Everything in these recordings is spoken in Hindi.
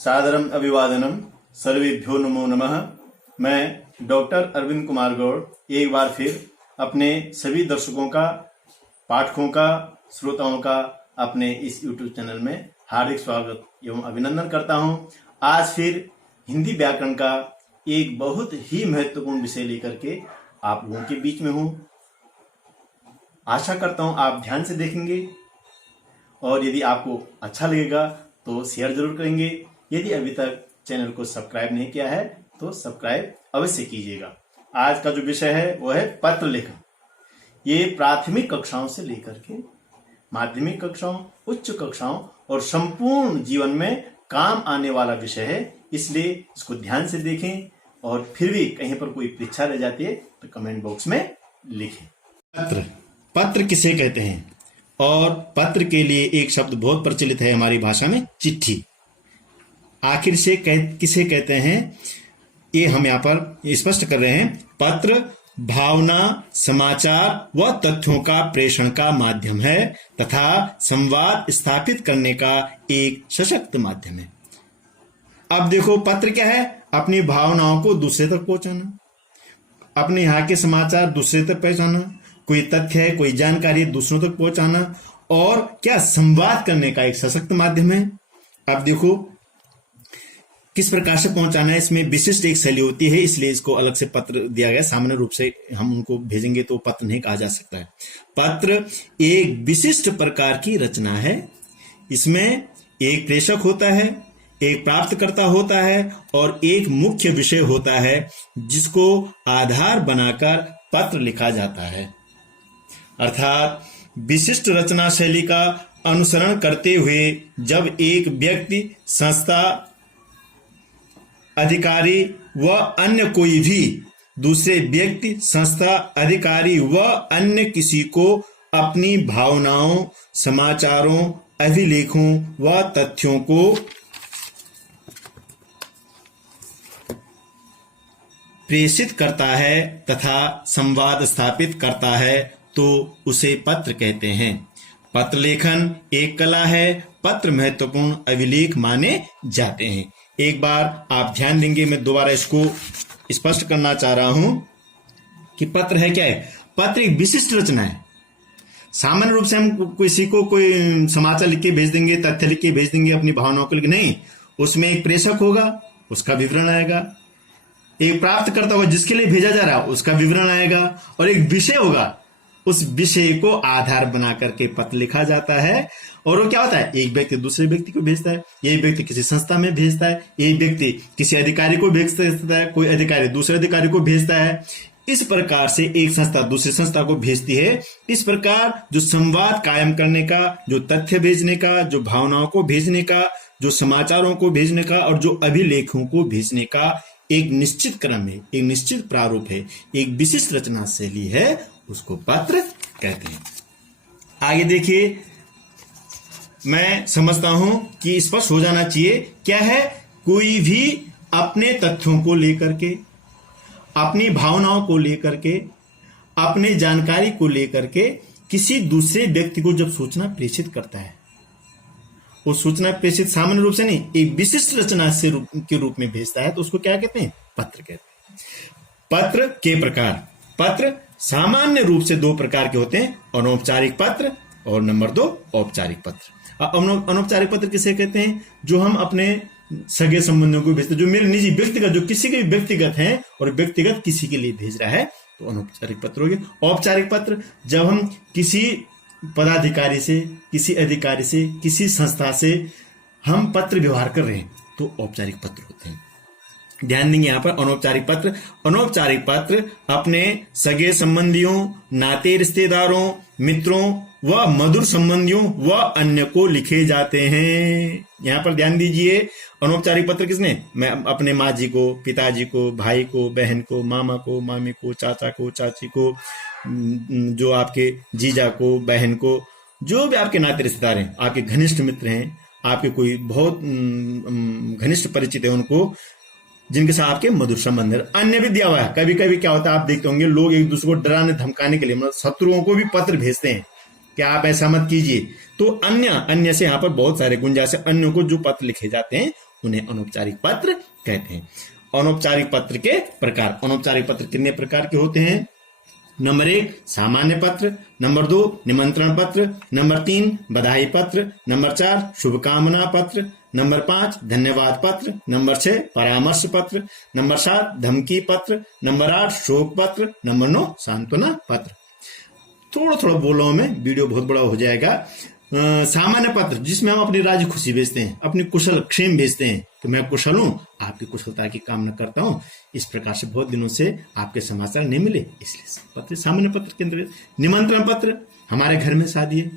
सादरम अभिवादनम सर्वेभ्यो नमो नमः। मैं डॉक्टर अरविंद कुमार गौड़ एक बार फिर अपने सभी दर्शकों का, पाठकों का, श्रोताओं का अपने इस YouTube चैनल में हार्दिक स्वागत एवं अभिनंदन करता हूं। आज फिर हिंदी व्याकरण का एक बहुत ही महत्वपूर्ण विषय लेकर के आप लोगों के बीच में हूं। आशा करता हूं आप ध्यान से देखेंगे और यदि आपको अच्छा लगेगा तो शेयर जरूर करेंगे। यदि अभी तक चैनल को सब्सक्राइब नहीं किया है तो सब्सक्राइब अवश्य कीजिएगा। आज का जो विषय है वो है पत्र लेखन। ये प्राथमिक कक्षाओं से लेकर के माध्यमिक कक्षाओं, उच्च कक्षाओं और संपूर्ण जीवन में काम आने वाला विषय है, इसलिए इसको ध्यान से देखें और फिर भी कहीं पर कोई परीक्षा रह जाती है तो कमेंट बॉक्स में लिखें। पत्र किसे कहते हैं? और पत्र के लिए एक शब्द बहुत प्रचलित है हमारी भाषा में, चिट्ठी। आखिर से किसे कहते हैं ये हम यहाँ पर स्पष्ट कर रहे हैं। पत्र भावना, समाचार व तथ्यों का प्रेषण का माध्यम है तथा संवाद स्थापित करने का एक सशक्त माध्यम है। अब देखो, पत्र क्या है? अपनी भावनाओं को दूसरे तक पहुंचाना, अपने यहाँ के समाचार दूसरे तक पहुंचाना, कोई तथ्य है, कोई जानकारी दूसरों तक पहुंचाना और क्या संवाद करने का एक सशक्त माध्यम है। अब देखो किस प्रकार से पहुंचाना है, इसमें विशिष्ट एक शैली होती है, इसलिए इसको अलग से पत्र दिया गया। सामान्य रूप से हम उनको भेजेंगे तो पत्र नहीं कहा जा सकता है। पत्र एक विशिष्ट प्रकार की रचना है। इसमें एक प्रेषक होता है, एक प्राप्तकर्ता होता है और एक मुख्य विषय होता है जिसको आधार बनाकर पत्र लिखा जाता है। अर्थात विशिष्ट रचना शैली का अनुसरण करते हुए जब एक व्यक्ति, संस्था, अधिकारी व अन्य कोई भी दूसरे व्यक्ति, संस्था, अधिकारी व अन्य किसी को अपनी भावनाओं, समाचारों, अभिलेखों व तथ्यों को प्रेषित करता है तथा संवाद स्थापित करता है तो उसे पत्र कहते हैं। पत्र लेखन एक कला है। पत्र महत्वपूर्ण अभिलेख माने जाते हैं। एक बार आप ध्यान देंगे, मैं दोबारा इसको स्पष्ट करना चाह रहा हूं कि पत्र है क्या है। पत्र एक विशिष्ट रचना है। सामान्य रूप से हम किसी को कोई समाचार लिख के भेज देंगे, तथ्य लिख के भेज देंगे, अपनी भावनाओं को लिख, नहीं, उसमें एक प्रेषक होगा, उसका विवरण आएगा, एक प्राप्तकर्ता होगा जिसके लिए भेजा जा रहा है, उसका विवरण आएगा और एक विषय होगा। उस विषय को आधार बना करके पत्र लिखा जाता है। और वो क्या होता है, एक व्यक्ति दूसरे व्यक्ति को भेजता है, एक व्यक्ति किसी संस्था में भेजता है, एक व्यक्ति किसी अधिकारी को भेजता है, कोई अधिकारी दूसरे अधिकारी को भेजता है। इस प्रकार से एक संस्था दूसरी संस्था को भेजती है। इस प्रकार जो संवाद कायम करने का, जो तथ्य भेजने का, जो भावनाओं को भेजने का, जो समाचारों को भेजने का और जो अभिलेखों को भेजने का एक निश्चित क्रम है, एक निश्चित प्रारूप है, एक विशिष्ट रचना शैली है, उसको पत्र कहते हैं। आगे देखिए, मैं समझता हूं कि स्पष्ट हो जाना चाहिए क्या है। कोई भी अपने तथ्यों को लेकर के, अपनी भावनाओं को लेकर के, अपने जानकारी को लेकर के किसी दूसरे व्यक्ति को जब सूचना प्रेषित करता है, वो सूचना प्रेषित सामान्य रूप से नहीं, एक विशिष्ट रचना से के रूप में भेजता है तो उसको क्या कहते हैं? पत्र कहते हैं। पत्र के प्रकार। पत्र सामान्य रूप से दो प्रकार के होते हैं, अनौपचारिक पत्र और नंबर 2 औपचारिक पत्र। अनौपचारिक पत्र किसे कहते हैं? जो हम अपने सगे संबंधियों को भेजते हैं, जो मेरे निजी व्यक्तिगत, जो किसी के भी व्यक्तिगत हैं और व्यक्तिगत किसी के लिए भेज रहा है तो अनौपचारिक पत्र हो गया। औपचारिक पत्र जब हम किसी पदाधिकारी से, किसी अधिकारी से, किसी संस्था से हम पत्र व्यवहार कर रहे हैं तो औपचारिक पत्र होते हैं। ध्यान देंगे यहाँ पर अनौपचारिक पत्र। अनौपचारिक पत्र अपने सगे संबंधियों, नाते रिश्तेदारों, मित्रों व मधुर संबंधियों व अन्य को लिखे जाते हैं। यहाँ पर ध्यान दीजिए, अनौपचारिक पत्र किसने? मैं अपने माँ जी को, पिताजी को, भाई को, बहन को, मामा को, मामी को, चाचा को, चाची को, जो आपके जीजा को, बहन को, जो भी आपके नाते रिश्तेदार हैं, आपके घनिष्ठ मित्र हैं, आपके कोई बहुत घनिष्ठ परिचित है, उनको जिनके साथ आपके मधुर संबंध है। अन्य भी दिया हुआ है। कभी कभी क्या होता है, आप देखते होंगे लोग एक दूसरे को डराने धमकाने के लिए, मतलब शत्रुओं को भी पत्र भेजते हैं कि आप ऐसा मत कीजिए। तो अन्य से यहाँ पर बहुत सारे गुंजाइश है, अन्यों को जो पत्र लिखे जाते हैं उन्हें अनौपचारिक पत्र कहते हैं। अनौपचारिक पत्र के प्रकार। अनौपचारिक पत्र कितने प्रकार के होते हैं? नंबर 1 सामान्य पत्र, नंबर 2 निमंत्रण पत्र, नंबर 3 बधाई पत्र, नंबर 4 शुभकामना पत्र, नंबर 5 धन्यवाद पत्र, नंबर 6 परामर्श पत्र, नंबर 7 धमकी पत्र, नंबर 8 शोक पत्र, नंबर 9 सांत्वना पत्र। थोड़ा थोड़ा बोलो में, वीडियो बहुत बड़ा हो जाएगा। सामान्य पत्र जिसमें हम अपनी राजी खुशी भेजते हैं, अपनी कुशल क्षेम भेजते हैं कि मैं कुशल हूं, आपकी कुशलता की कामना करता हूं, इस प्रकार से बहुत दिनों से आपके समाचार नहीं मिले, इसलिए पत्र सामान्य पत्र के अंतर्गत। निमंत्रण पत्र, हमारे घर में शादी है,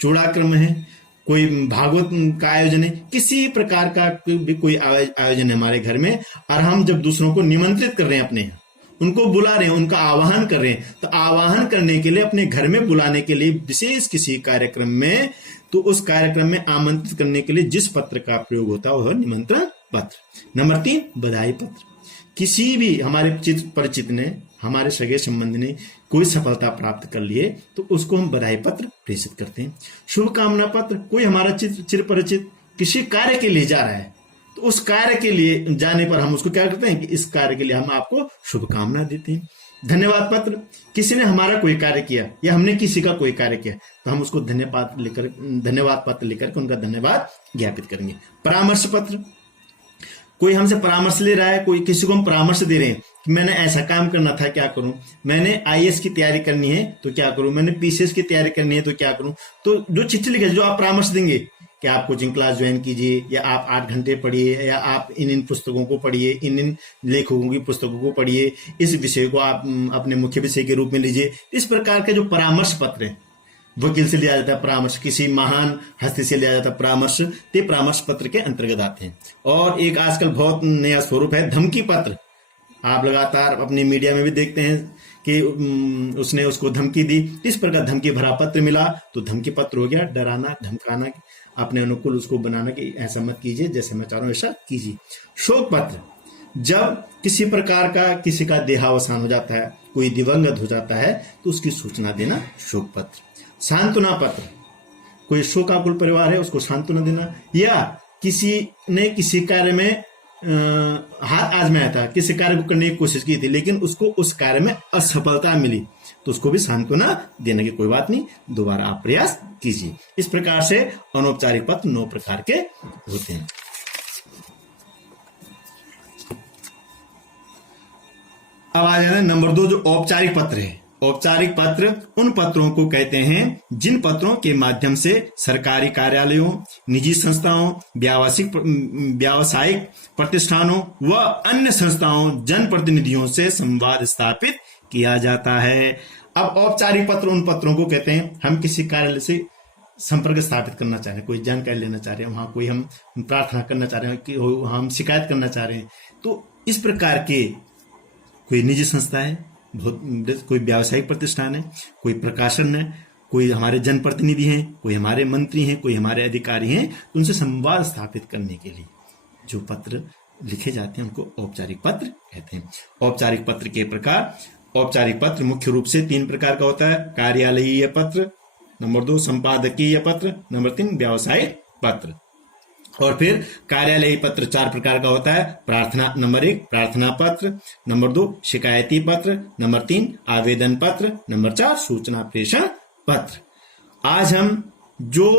चूड़ाक्रम है, कोई भागवत का आयोजन है, किसी प्रकार का भी कोई आयोजन है हमारे घर में, और हम जब दूसरों को निमंत्रित कर रहे हैं, अपने उनको बुला रहे हैं, उनका आवाहन कर रहे हैं, तो आवाहन करने के लिए, अपने घर में बुलाने के लिए विशेष किसी कार्यक्रम में, तो उस कार्यक्रम में आमंत्रित करने के लिए जिस पत्र का प्रयोग होता है वह निमंत्रण पत्र। नंबर 3 बधाई पत्र, किसी भी हमारे परिचित ने, हमारे सगे संबंधी ने कोई सफलता प्राप्त कर लिए तो उसको हम बधाई पत्र प्रेषित करते हैं। शुभकामना पत्र, कोई हमारा चिर परिचित किसी कार्य के लिए जा रहा है, तो उस कार्य के लिए जाने पर हम उसको क्या करते हैं कि इस कार्य के लिए हम आपको शुभकामना देते हैं। धन्यवाद पत्र, किसी ने हमारा कोई कार्य किया या हमने किसी का कोई कार्य किया तो हम उसको धन्यवाद पत्र लेकर के उनका धन्यवाद ज्ञापित करेंगे। परामर्श पत्र, कोई हमसे परामर्श ले रहा है, कोई किसी को हम परामर्श दे रहे हैं कि मैंने ऐसा काम करना था, क्या करूं, मैंने आईएएस की तैयारी करनी है तो क्या करूं, मैंने पीसीएस की तैयारी करनी है तो क्या करूं। तो जो चिट्ठी लिखे, जो आप परामर्श देंगे कि आप कोचिंग क्लास ज्वाइन कीजिए, या आप 8 घंटे पढ़िए, या आप इन पुस्तकों को पढ़िए, इन लेखकों की पुस्तकों को पढ़िए, इस विषय को आप अपने मुख्य विषय के रूप में लीजिए। इस प्रकार के जो परामर्श पत्र है, वकील से लिया जाता है परामर्श, किसी महान हस्ती से लिया जाता है परामर्श, ते परामर्श पत्र के अंतर्गत आते हैं। और एक आजकल बहुत नया स्वरूप है धमकी पत्र। आप लगातार अपनी मीडिया में भी देखते हैं कि उसने उसको धमकी दी, इस प्रकार धमकी भरा पत्र मिला तो धमकी पत्र हो गया, डराना, धमकाना, अपने अनुकूल उसको बनाना कि ऐसा मत कीजिए, जैसे मैं चाह रहा हूं ऐसा कीजिए। शोक पत्र, जब किसी प्रकार का किसी का देहावसान हो जाता है, कोई दिवंगत हो जाता है तो उसकी सूचना देना शोक पत्र। सांत्वना पत्र, कोई शोकाकुल परिवार है उसको सांत्वना देना, या किसी ने किसी कार्य में हाथ आजमाया था, किसी कार्य को करने की कोशिश की थी लेकिन उसको उस कार्य में असफलता मिली तो उसको भी सांत्वना देने की कोई बात नहीं, दोबारा आप प्रयास कीजिए। इस प्रकार से अनौपचारिक पत्र 9 प्रकार के होते हैं। अब आ जाए नंबर 2 जो औपचारिक पत्र है। औपचारिक पत्र उन पत्रों को कहते हैं जिन पत्रों के माध्यम से सरकारी कार्यालयों, निजी संस्थाओं, व्यावसायिक प्रतिष्ठानों व अन्य संस्थाओं, जनप्रतिनिधियों से संवाद स्थापित किया जाता है। अब औपचारिक पत्र उन पत्रों को कहते हैं, हम किसी कार्यालय से संपर्क स्थापित करना चाह रहे हैं, कोई जानकारी लेना चाह रहे हैं, वहां कोई हम प्रार्थना करना चाह रहे हैं, कि हम शिकायत करना चाह रहे हैं, तो इस प्रकार के कोई निजी संस्था है, कोई व्यावसायिक प्रतिष्ठान है, कोई प्रकाशन है, कोई हमारे जनप्रतिनिधि हैं, कोई हमारे मंत्री हैं, कोई हमारे अधिकारी हैं, तो उनसे संवाद स्थापित करने के लिए जो पत्र लिखे जाते हैं उनको औपचारिक पत्र कहते हैं। औपचारिक पत्र के प्रकार। औपचारिक पत्र मुख्य रूप से 3 प्रकार का होता है। कार्यालयीय पत्र, नंबर 2 संपादकीय पत्र, नंबर 3 व्यावसायिक पत्र। और फिर कार्यालयीय पत्र 4 प्रकार का होता है। प्रार्थना, नंबर 1 प्रार्थना पत्र, नंबर 2 शिकायती पत्र, नंबर 3 आवेदन पत्र, नंबर 4 सूचना प्रेषण पत्र। आज हम जो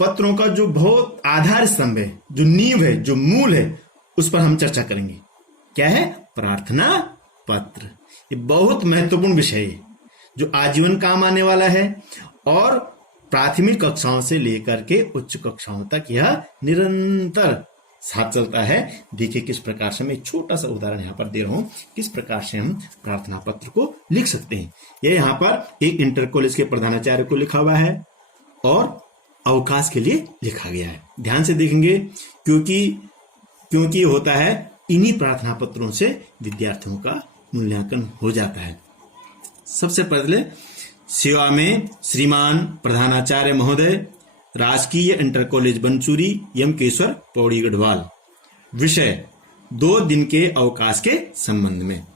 पत्रों का जो बहुत आधार स्तंभ है, जो नींव है, जो मूल है, उस पर हम चर्चा करेंगे। क्या है? प्रार्थना पत्र। ये बहुत महत्वपूर्ण विषय है जो आजीवन काम आने वाला है और प्राथमिक कक्षाओं से लेकर के उच्च कक्षाओं तक यह निरंतर साथ चलता है। देखिए किस प्रकार से, मैं एक छोटा सा उदाहरण यहाँ पर दे रहा हूं, किस प्रकार से हम प्रार्थना पत्र को लिख सकते हैं। यह यहाँ पर एक इंटर कॉलेज के प्रधानाचार्य को लिखा हुआ है और अवकाश के लिए लिखा गया है। ध्यान से देखेंगे क्योंकि होता है इन्हीं प्रार्थना पत्रों से विद्यार्थियों का मूल्यांकन हो जाता है। सबसे पहले सेवा में श्रीमान प्रधानाचार्य महोदय, राजकीय इंटर कॉलेज बनचूरी, यमकेश्वर, पौड़ी गढ़वाल। विषय 2 दिन के अवकाश के संबंध में।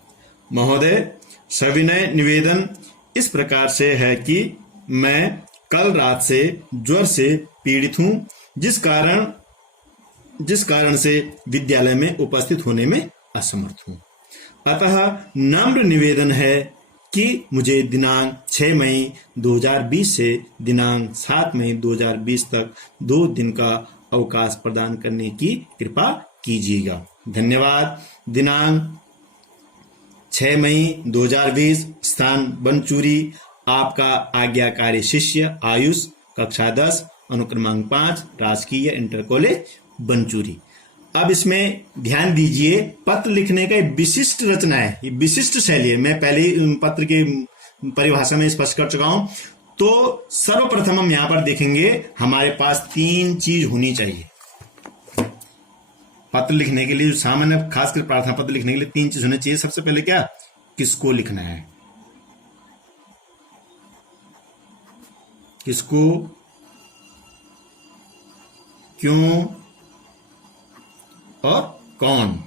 महोदय, सविनय निवेदन इस प्रकार से है कि मैं कल रात से ज्वर से पीड़ित हूं, जिस कारण जिस कारण से विद्यालय में उपस्थित होने में असमर्थ हूं। अतः नम्र निवेदन है कि मुझे दिनांक 6 मई 2020 से दिनांक 7 मई 2020 तक 2 दिन का अवकाश प्रदान करने की कृपा कीजिएगा। धन्यवाद। दिनांक 6 मई 2020, स्थान बनचूरी, आपका आज्ञाकारी शिष्य आयुष, कक्षा 10, अनुक्रमांक 5, राजकीय इंटर कॉलेज बनचूरी। अब इसमें ध्यान दीजिए, पत्र लिखने का विशिष्ट रचना है, ये विशिष्ट शैली है। मैं पहले ही पत्र की परिभाषा में स्पष्ट कर चुका हूं। तो सर्वप्रथम हम यहां पर देखेंगे, हमारे पास 3 चीज होनी चाहिए पत्र लिखने के लिए। जो सामान्य खासकर प्रार्थना पत्र लिखने के लिए 3 चीज होनी चाहिए। सबसे पहले क्या, किसको लिखना है, किसको, क्यों और कौन।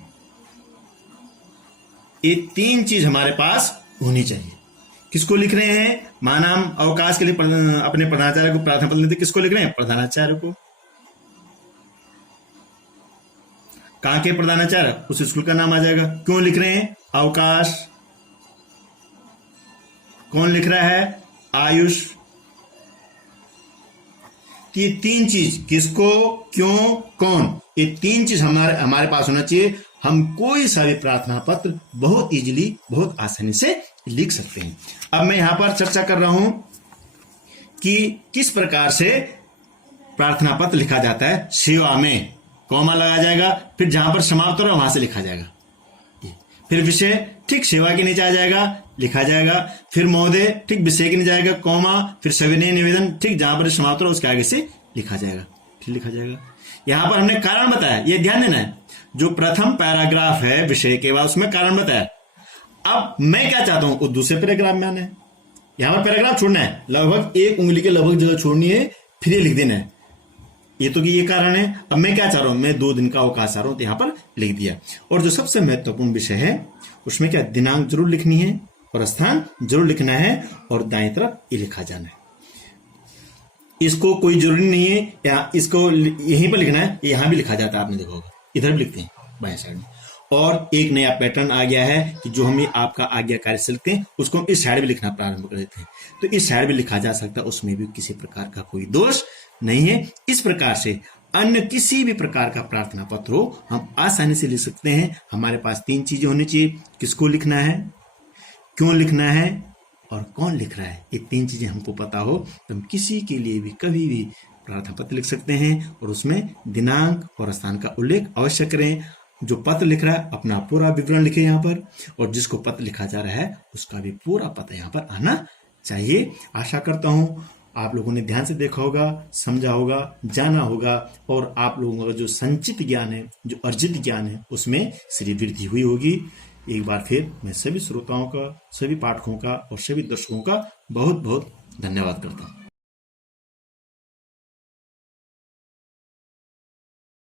ये 3 चीज हमारे पास होनी चाहिए। किसको लिख रहे हैं, मानाम अवकाश के लिए अपने प्रधानाचार्य को प्रार्थना पत्र लिखते, किसको लिख रहे हैं, प्रधानाचार्य को। कहां के प्रधानाचार्य, उस स्कूल का नाम आ जाएगा। क्यों लिख रहे हैं, अवकाश। कौन लिख रहा है, आयुष। ये 3 चीज, किसको, क्यों, कौन, ये 3 चीज हमारे पास होना चाहिए। हम कोई सा भी प्रार्थना पत्र बहुत इजीली, बहुत आसानी से लिख सकते हैं। अब मैं यहां पर चर्चा कर रहा हूं कि किस प्रकार से प्रार्थना पत्र लिखा जाता है। सेवा में कॉमा लगाया जाएगा, फिर जहां पर समाप्त हो रहा है वहां से लिखा जाएगा। फिर विषय ठीक सेवा के नीचे आ जाएगा, लिखा जाएगा। फिर महोदय ठीक विषय के नीचे जाएगा, कॉमा, फिर सविनय निवेदन ठीक जहां पर समाप्त हो रहा है उसके आगे से लिखा जाएगा, फिर लिखा जाएगा। यहां पर हमने कारण बताया, ये ध्यान देना है। जो प्रथम पैराग्राफ है विषय के बाद, उसमें कारण बताया। अब मैं क्या चाहता हूं, वो दूसरे पैराग्राफ में आना है। यहां पर पैराग्राफ छोड़ना है, लगभग 1 उंगली के लगभग जगह छोड़नी है, फिर ये लिख देना है। ये तो कि ये कारण है। अब मैं क्या चाह रहा हूं, मैं 2 दिन का अवकाश चाह रहा हूं, तो यहां पर लिख दिया। और जो सबसे महत्वपूर्ण विषय है उसमें क्या, दिनांक जरूर लिखनी है और स्थान जरूर लिखना है, और दाएं तरफ ये लिखा जाना है। इसको कोई जरूरी नहीं है या इसको यहीं पर लिखना है, यहां भी लिखा जाता है, आपने देखा होगा, इधर भी लिखते हैं बाएं साइड में। और एक नया पैटर्न आ गया है कि जो हमें आपका आज्ञाकारी से लिखते हैं उसको हम इस साइड भी लिखना प्रारंभ कर देते हैं। तो इस साइड भी लिखा जा सकता है, उसमें भी किसी प्रकार का कोई दोष नहीं है। इस प्रकार से अन्य किसी भी प्रकार का प्रार्थना पत्र हो हम आसानी से लिख सकते हैं। हमारे पास 3 चीजें होनी चाहिए, किसको लिखना है, क्यों लिखना है और कौन लिख रहा है। ये 3 चीजें हमको पता हो तो हम किसी के लिए भी कभी भी प्रार्थना पत्र लिख सकते हैं, और उसमें दिनांक और स्थान का उल्लेख अवश्य करें। जो पत्र लिख रहा है अपना पूरा विवरण लिखे यहाँ पर, और जिसको पत्र लिखा जा रहा है उसका भी पूरा पता यहाँ पर आना चाहिए। आशा करता हूं आप लोगों ने ध्यान से देखा होगा, समझा होगा, जाना होगा, और आप लोगों का जो संचित ज्ञान है, जो अर्जित ज्ञान है, उसमें श्री वृद्धि हुई होगी। एक बार फिर मैं सभी श्रोताओं का, सभी पाठकों का और सभी दर्शकों का बहुत बहुत धन्यवाद करता हूं।